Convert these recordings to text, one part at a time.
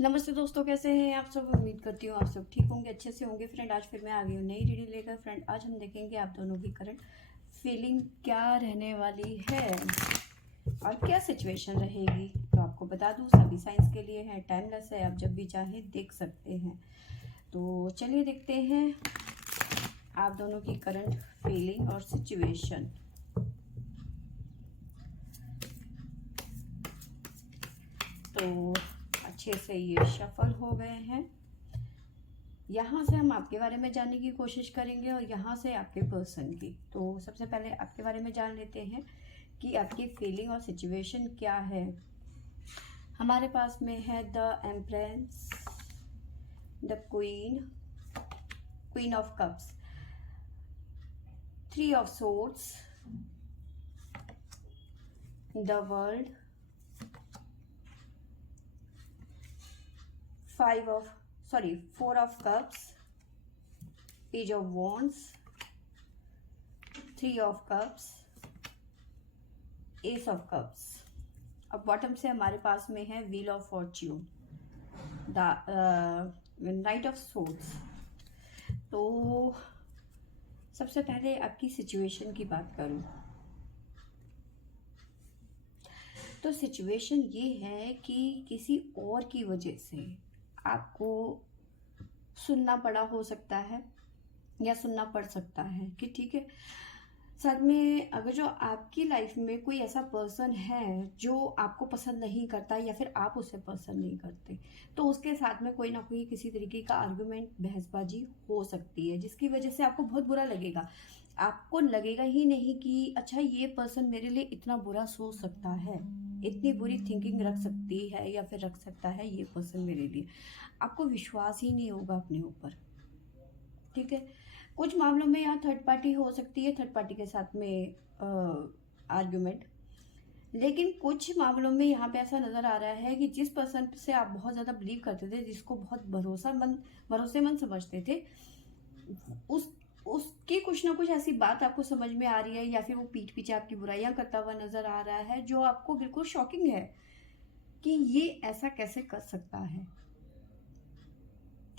नमस्ते दोस्तों, कैसे हैं आप सब। उम्मीद करती हूँ आप सब ठीक होंगे, अच्छे से होंगे। फ्रेंड, आज फिर मैं आ गई हूँ नई रीडिंग लेकर। फ्रेंड, आज हम देखेंगे आप दोनों की करंट फीलिंग क्या रहने वाली है और क्या सिचुएशन रहेगी। तो आपको बता दूँ, सभी साइंस के लिए है, टाइमलेस है, आप जब भी चाहे देख सकते हैं। तो चलिए देखते हैं आप दोनों की करंट फीलिंग और सिचुएशन। तो अच्छे से ये शफल हो गए हैं। यहाँ से हम आपके बारे में जानने की कोशिश करेंगे और यहाँ से आपके पर्सन की। तो सबसे पहले आपके बारे में जान लेते हैं कि आपकी फीलिंग और सिचुएशन क्या है। हमारे पास में है the empress, the queen, queen of cups, three of swords, the world, four of cups, page of wands, three of cups, S of cups. अब बॉटम से हमारे पास में है wheel of Fortune, the night of swords. तो सबसे पहले आपकी situation की बात करूं तो सिचुएशन ये है कि किसी और की वजह से आपको सुनना पड़ा हो सकता है या सुनना पड़ सकता है कि ठीक है। साथ में अगर जो आपकी लाइफ में कोई ऐसा पर्सन है जो आपको पसंद नहीं करता या फिर आप उसे पसंद नहीं करते, तो उसके साथ में कोई ना कोई किसी तरीके का आर्गुमेंट, बहसबाजी हो सकती है, जिसकी वजह से आपको बहुत बुरा लगेगा। आपको लगेगा ही नहीं कि अच्छा, ये पर्सन मेरे लिए इतना बुरा सोच सकता है, इतनी बुरी थिंकिंग रख सकती है या फिर रख सकता है ये पर्सन मेरे लिए। आपको विश्वास ही नहीं होगा अपने ऊपर। ठीक है, कुछ मामलों में यहाँ थर्ड पार्टी हो सकती है, थर्ड पार्टी के साथ में आर्ग्यूमेंट। लेकिन कुछ मामलों में यहाँ पे ऐसा नज़र आ रहा है कि जिस पर्सन से आप बहुत ज़्यादा बिलीव करते थे, जिसको बहुत भरोसेमंद समझते थे, उसकी कुछ ना कुछ ऐसी बात आपको समझ में आ रही है या फिर वो पीठ पीछे आपकी बुराइयां करता हुआ नज़र आ रहा है, जो आपको बिल्कुल शॉकिंग है कि ये ऐसा कैसे कर सकता है।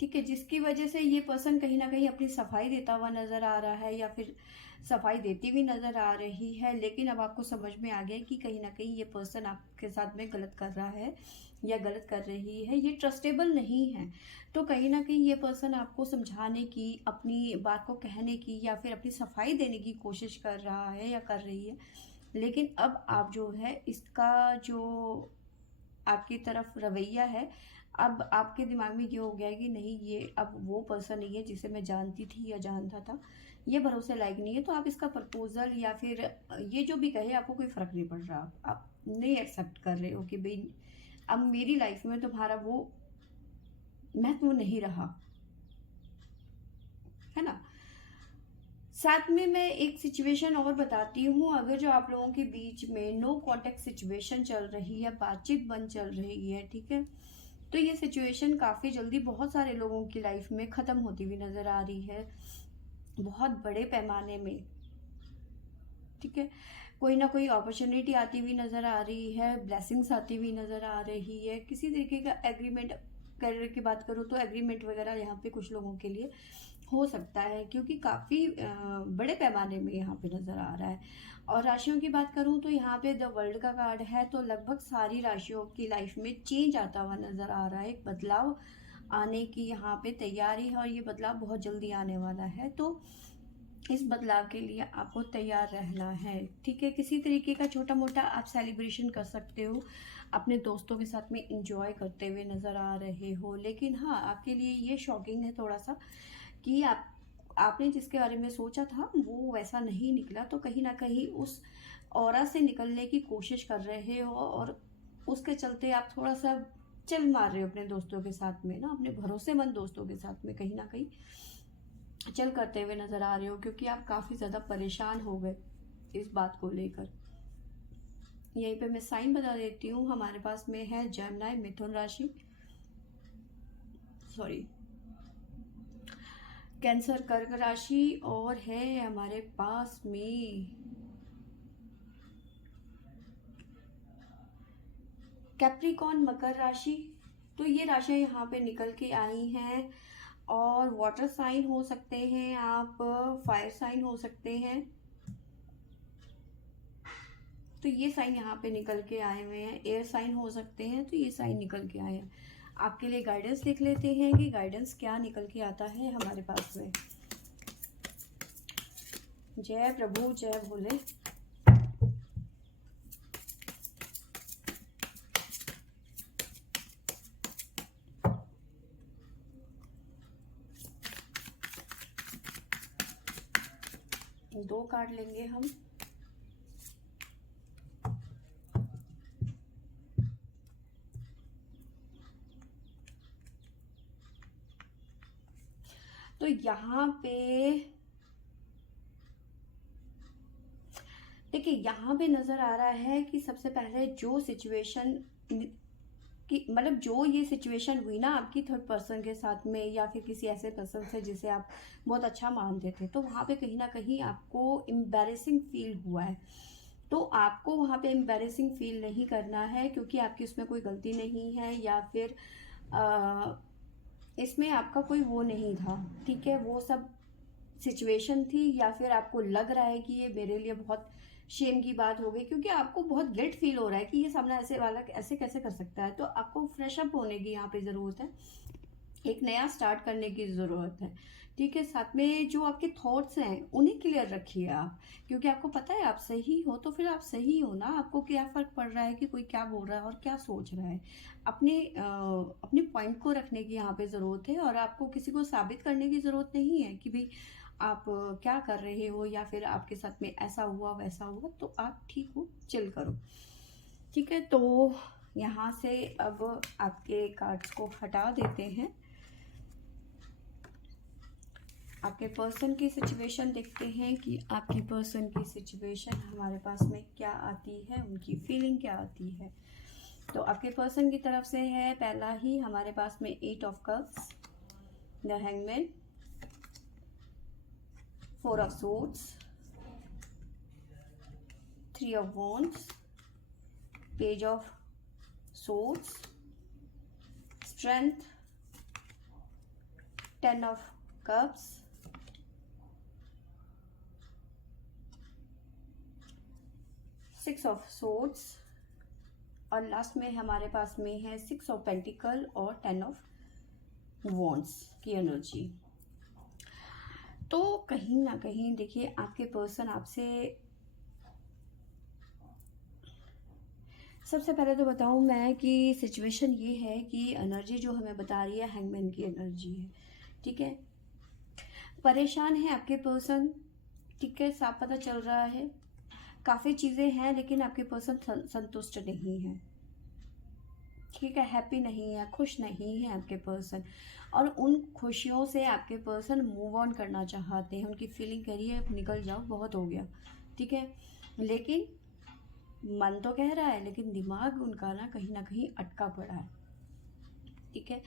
ठीक है, जिसकी वजह से ये पर्सन कहीं ना कहीं अपनी सफाई देता हुआ नजर आ रहा है या फिर सफाई देती हुई नजर आ रही है। लेकिन अब आपको समझ में आ गया कि कहीं ना कहीं ये पर्सन आपके साथ में गलत कर रहा है या गलत कर रही है, ये ट्रस्टेबल नहीं है। तो कहीं ना कहीं ये पर्सन आपको समझाने की, अपनी बात को कहने की या फिर अपनी सफाई देने की कोशिश कर रहा है या कर रही है। लेकिन अब आप जो है, इसका जो आपकी तरफ रवैया है, अब आपके दिमाग में ये हो गया है कि नहीं, ये अब वो पर्सन नहीं है जिसे मैं जानती थी या जानता था, ये भरोसे लायक नहीं है। तो आप इसका प्रपोजल या फिर ये जो भी कहे, आपको कोई फर्क नहीं पड़ रहा। आप नहीं एक्सेप्ट कर रहे हो कि भाई अब मेरी लाइफ में तुम्हारा वो महत्व नहीं रहा, है ना। साथ में मैं एक सिचुएशन और बताती हूँ। अगर जो आप लोगों के बीच में नो कॉन्टेक्ट सिचुएशन चल रही है, बातचीत बंद चल रही है, ठीक है, तो ये सिचुएशन काफ़ी जल्दी बहुत सारे लोगों की लाइफ में ख़त्म होती हुई नज़र आ रही है, बहुत बड़े पैमाने में। ठीक है, कोई ना कोई अपॉर्चुनिटी आती हुई नज़र आ रही है, ब्लेसिंग्स आती हुई नज़र आ रही है, किसी तरीके का एग्रीमेंट। करियर की बात करूँ तो एग्रीमेंट वगैरह यहाँ पे कुछ लोगों के लिए हो सकता है, क्योंकि काफ़ी बड़े पैमाने में यहाँ पे नज़र आ रहा है। और राशियों की बात करूँ तो यहाँ पे द वर्ल्ड का कार्ड है, तो लगभग सारी राशियों की लाइफ में चेंज आता हुआ नज़र आ रहा है, एक बदलाव आने की यहाँ पे तैयारी है और ये बदलाव बहुत जल्दी आने वाला है। तो इस बदलाव के लिए आपको तैयार रहना है। ठीक है, किसी तरीके का छोटा मोटा आप सेलिब्रेशन कर सकते हो, अपने दोस्तों के साथ में इंजॉय करते हुए नज़र आ रहे हो। लेकिन हाँ, आपके लिए ये शॉकिंग है थोड़ा सा कि आपने जिसके बारे में सोचा था वो वैसा नहीं निकला। तो कहीं ना कहीं उस ऑरा से निकलने की कोशिश कर रहे हो और उसके चलते आप थोड़ा सा चल मार रहे हो अपने दोस्तों के साथ में ना, अपने भरोसेमंद दोस्तों के साथ में कहीं ना कहीं चल करते हुए नजर आ रहे हो, क्योंकि आप काफ़ी ज़्यादा परेशान हो गए इस बात को लेकर। यहीं पे मैं साइन बता देती हूँ। हमारे पास में है जेमिनी, मिथुन राशि, सॉरी, कैंसर, कर्क राशि, और है हमारे पास में कैप्रिकॉन, मकर राशि। तो ये राशियाँ यहाँ पे निकल के आई हैं। और वाटर साइन हो सकते हैं आप, फायर साइन हो सकते हैं, तो ये साइन यहाँ पे निकल के आए हुए हैं। एयर साइन हो सकते हैं, तो ये साइन निकल के आए हैं। आपके लिए गाइडेंस देख लेते हैं कि गाइडेंस क्या निकल के आता है हमारे पास में। जय प्रभु, जय भोले। दो कार्ड लेंगे हम। तो यहाँ पे देखिए, यहाँ पे नजर आ रहा है कि सबसे पहले जो सिचुएशन कि मतलब जो ये सिचुएशन हुई ना आपकी थर्ड पर्सन के साथ में, या फिर किसी ऐसे पर्सन से जिसे आप बहुत अच्छा मानते थे, तो वहाँ पे कहीं ना कहीं आपको एम्बैरेसिंग फील हुआ है। तो आपको वहाँ पे एम्बैरेसिंग फील नहीं करना है, क्योंकि आपकी उसमें कोई गलती नहीं है, या फिर इसमें आपका कोई वो नहीं था, ठीक है। वो सब सिचुएशन थी, या फिर आपको लग रहा है कि ये मेरे लिए बहुत शेम की बात हो गई, क्योंकि आपको बहुत गिल्ट फील हो रहा है कि ये सामने ऐसे वाला ऐसे कैसे कर सकता है। तो आपको फ्रेश अप होने की यहाँ पे ज़रूरत है, एक नया स्टार्ट करने की ज़रूरत है, ठीक है। साथ में जो आपके थॉट्स हैं उन्हें क्लियर रखिए आप, क्योंकि आपको पता है आप सही हो, तो फिर आप सही हो ना। आपको क्या फ़र्क पड़ रहा है कि कोई क्या बोल रहा है और क्या सोच रहा है। अपने पॉइंट को रखने की यहाँ पे ज़रूरत है, और आपको किसी को साबित करने की ज़रूरत नहीं है कि भाई आप क्या कर रहे हो, या फिर आपके साथ में ऐसा हुआ वैसा हुआ। तो आप ठीक हो, चिल करो, ठीक है। तो यहाँ से अब आपके कार्ड्स को हटा देते हैं। आपके पर्सन की सिचुएशन देखते हैं कि आपकी पर्सन की सिचुएशन हमारे पास में क्या आती है, उनकी फीलिंग क्या आती है। तो आपके पर्सन की तरफ से है पहला ही हमारे पास में 8 of cups, the hangman, 4 of swords, 3 of wands, page of swords, strength, 10 of cups, 6 of swords, और लास्ट में हमारे पास में है 6 ऑफ पेंटिकल और 10 ऑफ वॉन्ड्स की एनर्जी। तो कहीं ना कहीं देखिए, आपके पर्सन आपसे, सबसे पहले तो बताऊं मैं कि सिचुएशन ये है कि एनर्जी जो हमें बता रही है हैंगमैन की एनर्जी है, ठीक है। परेशान है आपके पर्सन, ठीक है, साफ पता चल रहा है। काफ़ी चीज़ें हैं, लेकिन आपके पर्सन संतुष्ट नहीं है, ठीक है, हैप्पी नहीं है, खुश नहीं है आपके पर्सन। और उन खुशियों से आपके पर्सन मूव ऑन करना चाहते हैं। उनकी फीलिंग कह रही है अब निकल जाओ, बहुत हो गया, ठीक है। लेकिन मन तो कह रहा है, लेकिन दिमाग उनका ना कहीं अटका पड़ा है, ठीक है।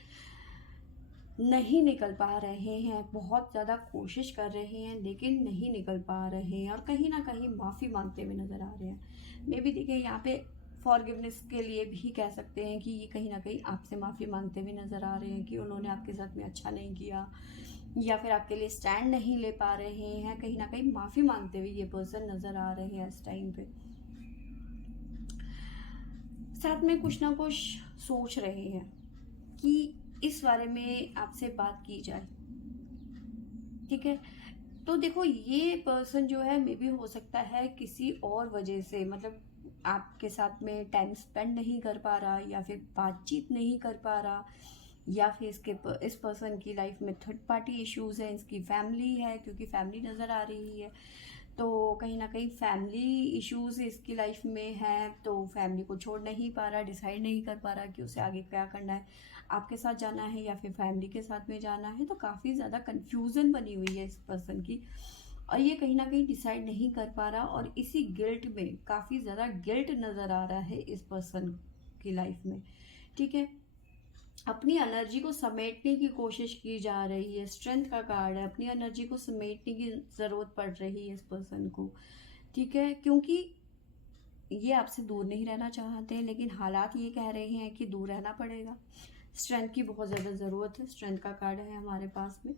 नहीं निकल पा रहे हैं, बहुत ज़्यादा कोशिश कर रहे हैं, लेकिन नहीं निकल पा रहे हैं, और कहीं ना कहीं माफ़ी मांगते हुए नज़र आ रहे हैं। मे भी देखिए, यहाँ पे फॉरगिवनेस के लिए भी कह सकते हैं कि ये कहीं ना कहीं आपसे माफ़ी मांगते हुए नज़र आ रहे हैं कि उन्होंने आपके साथ में अच्छा नहीं किया, या फिर आपके लिए स्टैंड नहीं ले पा रहे हैं। कहीं ना कहीं माफ़ी मांगते हुए ये पर्सन नज़र आ रहे हैं इस टाइम पे। साथ में कुछ ना कुछ सोच रहे हैं कि इस बारे में आपसे बात की जाए, ठीक है। तो देखो, ये पर्सन जो है मे भी हो सकता है किसी और वजह से, मतलब आपके साथ में टाइम स्पेंड नहीं कर पा रहा, या फिर बातचीत नहीं कर पा रहा, या फिर इस पर्सन की लाइफ में थर्ड पार्टी इश्यूज है, इसकी फैमिली है, क्योंकि फैमिली नज़र आ रही है। तो कहीं ना कहीं फैमिली इश्यूज इसकी लाइफ में है, तो फैमिली को छोड़ नहीं पा रहा, डिसाइड नहीं कर पा रहा कि उसे आगे क्या करना है, आपके साथ जाना है या फिर फैमिली के साथ में जाना है। तो काफ़ी ज़्यादा कन्फ्यूज़न बनी हुई है इस पर्सन की, और ये कहीं ना कहीं डिसाइड नहीं कर पा रहा, और इसी गिल्ट में काफ़ी ज़्यादा गिल्ट नज़र आ रहा है इस पर्सन की लाइफ में, ठीक है। अपनी एनर्जी को समेटने की कोशिश की जा रही है, स्ट्रेंथ का कार्ड है, अपनी एनर्जी को समेटने की ज़रूरत पड़ रही है इस पर्सन को, ठीक है। क्योंकि ये आपसे दूर नहीं रहना चाहते हैं, लेकिन हालात ये कह रहे हैं कि दूर रहना पड़ेगा। स्ट्रेंथ की बहुत ज़्यादा ज़रूरत है, स्ट्रेंथ का कार्ड है हमारे पास में।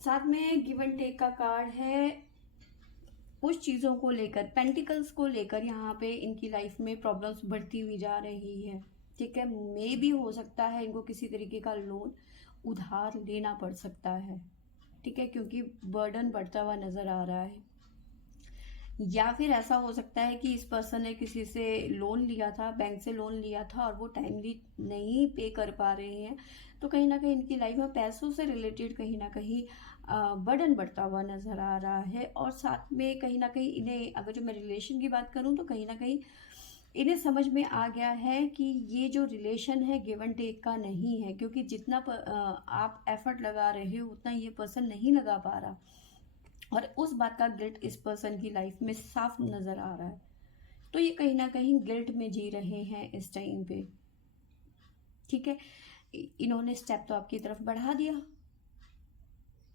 साथ में गिव एंड टेक का कार्ड है, कुछ चीज़ों को लेकर, पेंटिकल्स को लेकर यहाँ पे इनकी लाइफ में प्रॉब्लम्स बढ़ती हुई जा रही है, ठीक है। मे भी हो सकता है इनको किसी तरीके का लोन उधार लेना पड़ सकता है, ठीक है, क्योंकि बर्डन बढ़ता हुआ नज़र आ रहा है। या फिर ऐसा हो सकता है कि इस पर्सन ने किसी से लोन लिया था, बैंक से लोन लिया था, और वो टाइमली नहीं पे कर पा रहे हैं, तो कहीं ना कहीं इनकी लाइफ में पैसों से रिलेटेड कहीं ना कहीं बर्डन बढ़ता हुआ नज़र आ रहा है। और साथ में कहीं ना कहीं इन्हें, अगर जो मैं रिलेशन की बात करूँ, तो कहीं ना कहीं इन्हें समझ में आ गया है कि ये जो रिलेशन है गिव एंड टेक का नहीं है, क्योंकि जितना आप एफर्ट लगा रहे हो उतना ये पर्सन नहीं लगा पा रहा, और उस बात का गिल्ट इस पर्सन की लाइफ में साफ नज़र आ रहा है। तो ये कहीं ना कहीं गिल्ट में जी रहे हैं इस टाइम पे, ठीक है। इन्होंने स्टेप तो आपकी तरफ बढ़ा दिया,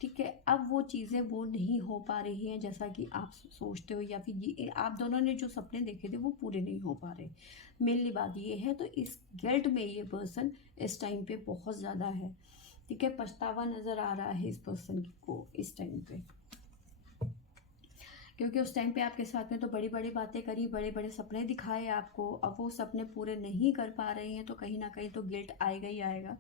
ठीक है, अब वो चीज़ें वो नहीं हो पा रही हैं जैसा कि आप सोचते हो, या फिर ये आप दोनों ने जो सपने देखे थे वो पूरे नहीं हो पा रहे। मेनली बात ये है, तो इस गिल्ट में ये पर्सन इस टाइम पे बहुत ज़्यादा है, ठीक है। पछतावा नज़र आ रहा है इस पर्सन को इस टाइम पे, क्योंकि उस टाइम पे आपके साथ में तो बड़ी बड़ी बातें करी, बड़े बड़े सपने दिखाए आपको, अब वो सपने पूरे नहीं कर पा रहे हैं, तो कहीं ना कहीं तो गिल्ट आएगा ही आएगा।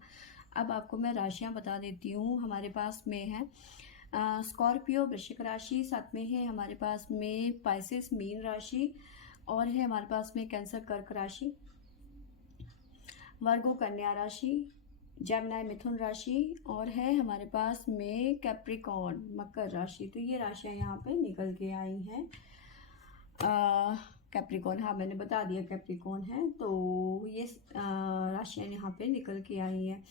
अब आपको मैं राशियां बता देती हूँ। हमारे पास में है स्कॉर्पियो वृश्चिक राशि, साथ में है हमारे पास में पाइसेस मीन राशि, और है हमारे पास में कैंसर कर्क राशि, वर्गो कन्या राशि, जेमिनी मिथुन राशि, और है हमारे पास में कैप्रिकॉर्न मकर राशि। तो ये राशियां यहाँ पे निकल के आई हैं। कैप्रिकॉर्न, हाँ मैंने बता दिया कैप्रिकॉर्न है, तो ये राशियां यहाँ पे निकल के आई हैं।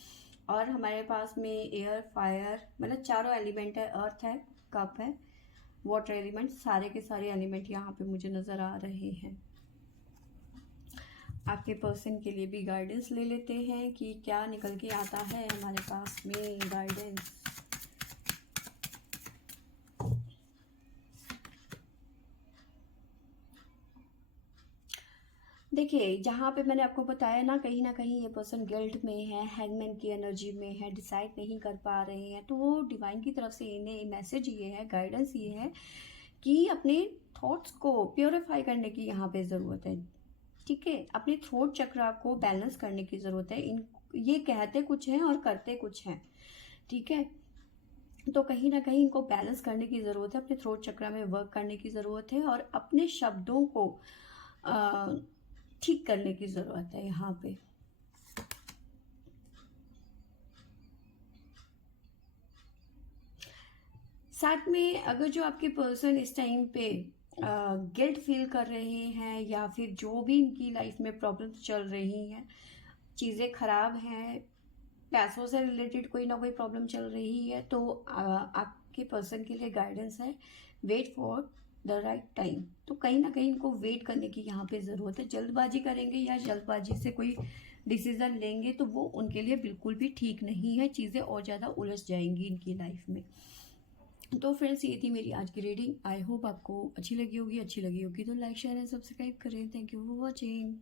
और हमारे पास में एयर, फायर, मतलब चारों एलिमेंट है, अर्थ है, कप है, वाटर एलिमेंट, सारे के सारे एलिमेंट यहाँ पे मुझे नज़र आ रहे हैं। आपके पर्सन के लिए भी गाइडेंस ले लेते हैं कि क्या निकल के आता है हमारे पास में गाइडेंस। देखिए, जहाँ पे मैंने आपको बताया ना कहीं ये पर्सन गिल्ट में है, हैंगमैन की एनर्जी में है, डिसाइड नहीं कर पा रहे हैं, तो वो डिवाइन की तरफ से इन्हें मैसेज ये है, गाइडेंस ये है कि अपने थॉट्स को प्योरीफाई करने की यहाँ पे ज़रूरत है, ठीक है। अपने थ्रोट चक्रा को बैलेंस करने की ज़रूरत है। इन ये कहते कुछ हैं और करते कुछ हैं, ठीक है। तो कहीं ना कहीं इनको बैलेंस करने की ज़रूरत है, अपने थ्रोट चक्रा में वर्क करने की ज़रूरत है, और अपने शब्दों को ठीक करने की ज़रूरत है यहाँ पे। साथ में अगर जो आपके पर्सन इस टाइम पे गिल्ट फील कर रहे हैं, या फिर जो भी इनकी लाइफ में प्रॉब्लम्स चल रही हैं, चीज़ें ख़राब हैं, पैसों से रिलेटेड कोई ना कोई प्रॉब्लम चल रही है, तो आपके पर्सन के लिए गाइडेंस है, wait for the right time. तो कहीं ना कहीं इनको वेट करने की यहाँ पे ज़रूरत है। जल्दबाजी करेंगे या जल्दबाजी से कोई डिसीज़न लेंगे तो वो उनके लिए बिल्कुल भी ठीक नहीं है, चीज़ें और ज़्यादा उलझ जाएंगी इनकी लाइफ में। तो फ्रेंड्स, ये थी मेरी आज की रीडिंग। आई होप आपको अच्छी लगी होगी तो लाइक शेयर एंड सब्सक्राइब करें। Thank you for watching.